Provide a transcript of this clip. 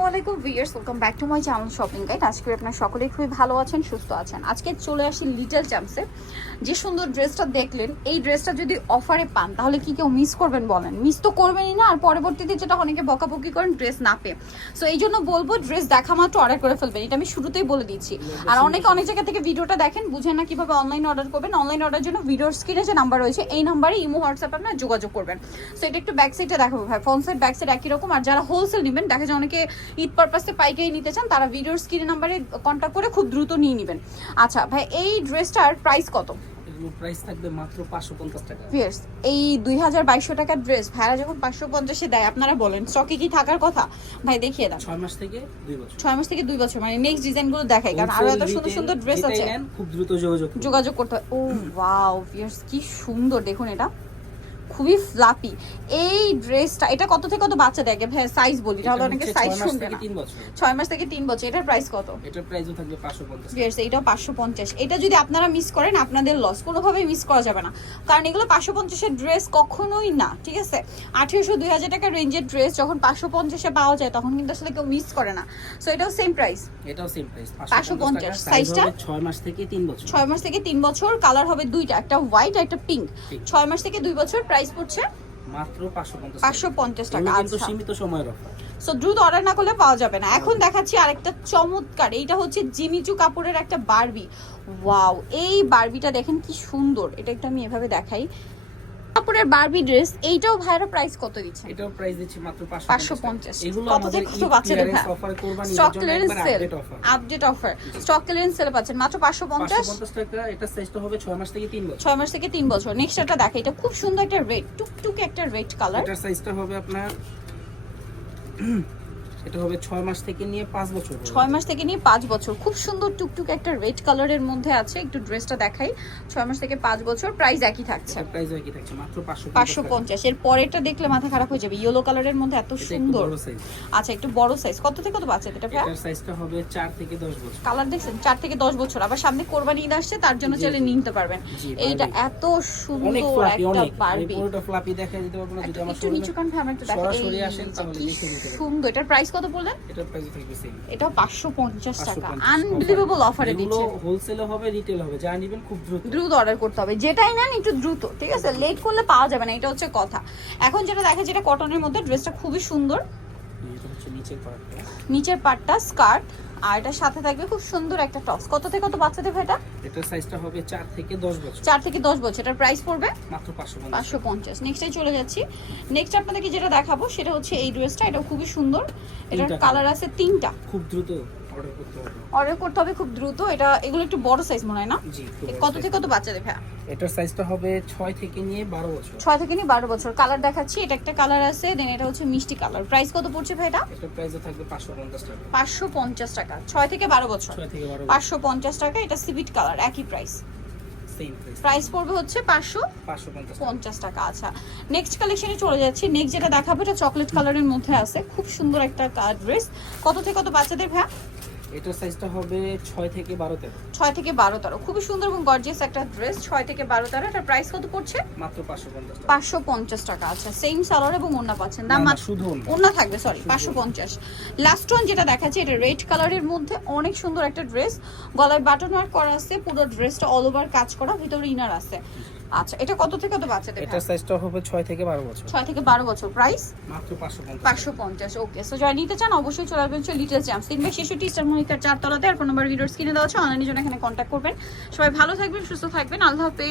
আসসালামু আলাইকুম viewers, welcome back to my channel shopping guide. আজকে আপনারা সকলেই খুবই ভালো আছেন, সুস্থ আছেন। আজকে চলে আসি লিটল চ্যাম্পসে। যে সুন্দর ড্রেসটা দেখলেন, এই ড্রেসটা যদি অফারে পান তাহলে কি কেউ মিস করবেন বলেন? মিস তো করবেনই না। আর পরবর্তীতে যেটা অনেকে বকাবকি করেন ড্রেস না পেয়ে, সো এই জন্য বলবো ড্রেস দেখা মাত্র অর্ডার করে ফেলবেন। এটা আমি শুরুতেই বলে দিচ্ছি। আর অনেকে অনেক জায়গা থেকে ভিডিওটা দেখেন, বুঝেন না কিভাবে অনলাইন অর্ডার করবেন। অনলাইন অর্ডার জন্য ভিডিওর স্ক্রিনে যে নাম্বার রয়েছে এই নাম্বারে ইমো হোয়াটসঅ্যাপ আপনারা যোগাযোগ করবেন। সো এটা একটু ব্যাক সাইডে দেখাবো ভাই, ফ্রন্ট সাইড ব্যাক সাইড একই রকম। আর যারা হোলসেল নেবেন, দেখা যায় অনেকে ঈদ পারপাসে পাইকারি নিতে চান, তারা ভিডিওর স্ক্রিন নাম্বারে কন্ট্যাক্ট করে খুব দ্রুত নিয়ে নেবেন। আচ্ছা ভাই, এই ড্রেসটার প্রাইস কত? প্রাইস থাকবে মাত্র 550 টাকা। ভিউয়ার্স, এই 2200 টাকার ড্রেস ভাইরা যখন 550 এ দেয়, আপনারা বলেন স্টকে কি থাকার কথা? ভাই দেখিয়ে দেন। 6 মাস থেকে 2 বছর। 6 মাস থেকে 2 বছর, মানে নেক্সট ডিজাইনগুলো দেখাই, কারণ আরো এত সুন্দর সুন্দর ড্রেস আছে। খুব দ্রুত যোগাযোগ করতে হয়। ও ওয়াও ভিউয়ার্স, কি সুন্দর দেখুন, এটা খুবই ফ্লাপি এই ড্রেসটা। এটা কত থেকে কত বাচ্চা দেখে ভাই? সাইজ বলি তাহলে অনেকে সাইজ শুনবে না। 6 মাস থেকে 3 বছর। এটার প্রাইস কত? এটার প্রাইসও থাকবে 550। ভিউয়ার্স, এটা 550। এটা যদি আপনারা মিস করেন আপনাদের লস, কোনোভাবেই মিস করা যাবে না, কারণ এগুলো 550 এর ড্রেস কখনোই না, ঠিক আছে? 1800-2000 টাকা রেঞ্জের ড্রেস যখন 550 এ পাওয়া যায় তখন কিন্তু আসলে কেউ মিস করে না। সো এটাও সেম প্রাইস। এটাও সেম প্রাইস 550। সাইজটা 6 মাস থেকে 3 বছর। 6 মাস থেকে 3 বছর। কালার হবে দুইটা, একটা হোয়াইট আর একটা পিঙ্ক। 6 মাস থেকে 2 বছর। প্রাইস পড়ছে মাত্র 550 টাকা। কিন্তু সীমিত সময়ের অফার। সো দ্রুত অর্ডার না করলে পাওয়া যাবে না। এখন দেখাচ্ছি আরেকটা চমৎকার, এইটা হচ্ছে জিমিচু কাপড়ের একটা বারবি। ওয়াও, এই বারবিটা দেখেন কি সুন্দর। এটা একটু আমি এভাবে দেখাই, কাপড়ের বারবি ড্রেস। এইটাও ভাইরা প্রাইস কত দিচ্ছে? এটাও প্রাইস দিচ্ছি মাত্র 550। এগুলো কত আমাদের থেকে কত বাচ্চাদের অফার কোরবানি স্টক জন্য ক্লিয়ারেন্স একবার sale, update offer. Update offer, stock clearance sale পাচ্ছেন মাত্র 550 টাকা। এটা সাইজটা হবে 6 মাস থেকে 3 বছর। 6 মাস থেকে 3 বছর। নেক্সট একটা দেখে, এটা খুব সুন্দর একটা রেড টুকটুকে একটা রেড কালার। এটার সাইজটা হবে আপনার এটা হবে 6 মাস থেকে নিয়ে 5 বছর। 6 মাস থেকে নিয়ে 5 বছর। খুব সুন্দর টুকটুকে একটা রেড কালারের মধ্যে আছে। একটু ড্রেসটা দেখাই। 6 মাস থেকে 5 বছর। প্রাইস একই থাকছে। প্রাইস একই থাকছে মাত্র 550। এর পরেরটা দেখলে মাথা খারাপ হয়ে যাবে, ইয়েলো কালারের মধ্যে এত সুন্দর। আচ্ছা, একটু বড় সাইজ। কত থেকে কত বাচ্চা এটা ভাই? এটার সাইজটা হবে 4 থেকে 10 বছর। কালার দেখছেন, 4 থেকে 10 বছর। আবার সামনে কোরবানি ঈদ আসছে, তার জন্য চাইলে নিতে পারবেন। এইটা এত সুন্দর একটা বারবি। পুরোটা ফ্লাপি দেখাই দিতে পারবো না, যদি আমার একটু নিচু কান আমরা একটু দেখাই। সরাসরি আসেন তাহলে দেখে নিতে পারবেন। সুন্দর। এটার প্রাইস কত বললেন? এটার প্রাইস থাকবে সেম। এটাও 550 টাকা। আনবিলিভেবল অফারে দিচ্ছে। এগুলো হোলসেলে হবে, রিটেল হবে, যা নেবেন খুব দ্রুত অর্ডার করতে হবে। যেটাই নেন একটু দ্রুত, ঠিক আছে? লেট করলে পাওয়া যাবে না, এটা হচ্ছে কথা। এখন যেটা দেখা, যেটা কটনের মধ্যে, ড্রেসটা খুবই সুন্দর। এটা হচ্ছে নিচের পার্টটা স্কার্ট, আর এটার সাথে থাকবে খুব সুন্দর একটা টপস। কত থেকে কত বাচ্চাদের ভাই এটা? এটার সাইজটা হবে 4 থেকে 10 বছর। 4 থেকে 10 বছর। এটার প্রাইস পড়বে মাত্র 550। নেক্সটে চলে যাচ্ছি। নেক্সট আপনাদেরকে যেটা দেখাবো সেটা হচ্ছে এই ড্রেসটা। এটা খুবই সুন্দর। এটার কালার আছে 3টা। খুব দ্রুত অর্ডার করতে হবে। অর্ডার করতে হবে খুব দ্রুত। এগুলো একটু বড় সাইজ মনে হয় না? জি। কত থেকে কত বাচ্চাদের ভাই? এটার সাইজটা হবে 6 থেকে নিয়ে 12 বছর। 6 থেকে নিয়ে 12 বছর। কালার দেখাচ্ছি, এটা একটা কালার আছে, দেন এটা হচ্ছে মিষ্টি কালার। প্রাইস কত পড়ছে ভাই এটা? এটার প্রাইসও থাকবে 550 টাকা। 550 টাকা। 6 থেকে 12 বছর। 6 থেকে 12 550 টাকা। এটা সিভিট কালার, একই প্রাইস। Same price. প্রাইস পড়বে হচ্ছে 550 টাকা। আচ্ছা, নেক্সট কালেকশনে চলে যাচ্ছি। নেক্সট যেটা দেখাবো এটা চকলেট কালারের মধ্যে আছে, খুব সুন্দর একটা ড্রেস। কত থেকে কত বাচ্চাদের ভাই? এটার সাইজটা হবে 6 থেকে 12 13। 6 থেকে 12 13। খুবই সুন্দর এবং গর্জিয়াস একটা ড্রেস। 6 থেকে 12 13। এটার প্রাইস কত পড়ছে? মাত্র 550 টাকা। 550 টাকা। আচ্ছা, সেম সালোয়ার এবং ওন্না পাচ্ছেন। দাম মাত্র শুধু ওন্না থাকবে, সরি 550। লাস্ট ওয়ান যেটা দেখাচ্ছি, এটা রেড কালারের মধ্যে অনেক সুন্দর একটা ড্রেস। গলায় বাটন ওয়ার্ক করা আছে, পুরো ড্রেসটা অল ওভার কাজ করা, ভিতরে ইনার আছে। আচ্ছা, এটা কত থেকে কত বাচ্চাদের? এটার সাইজটা হবে 6 থেকে 12 বছর। 6 থেকে 12 বছর। প্রাইস মাত্র 550। ওকে, সো যারা নিতে চান অবশ্যই চলে আসবেন লিটল চ্যাম্পস, 3/66 ইস্টার মনিকার 4 তলাতে। আর ফোন নাম্বার ভিডিওর স্ক্রিনে দেওয়া আছে, অনলাইনে জন্য এখানে কন্ট্যাক্ট করবেন। সবাই ভালো থাকবেন, সুস্থ থাকবেন। আল্লাহ হাফেজ।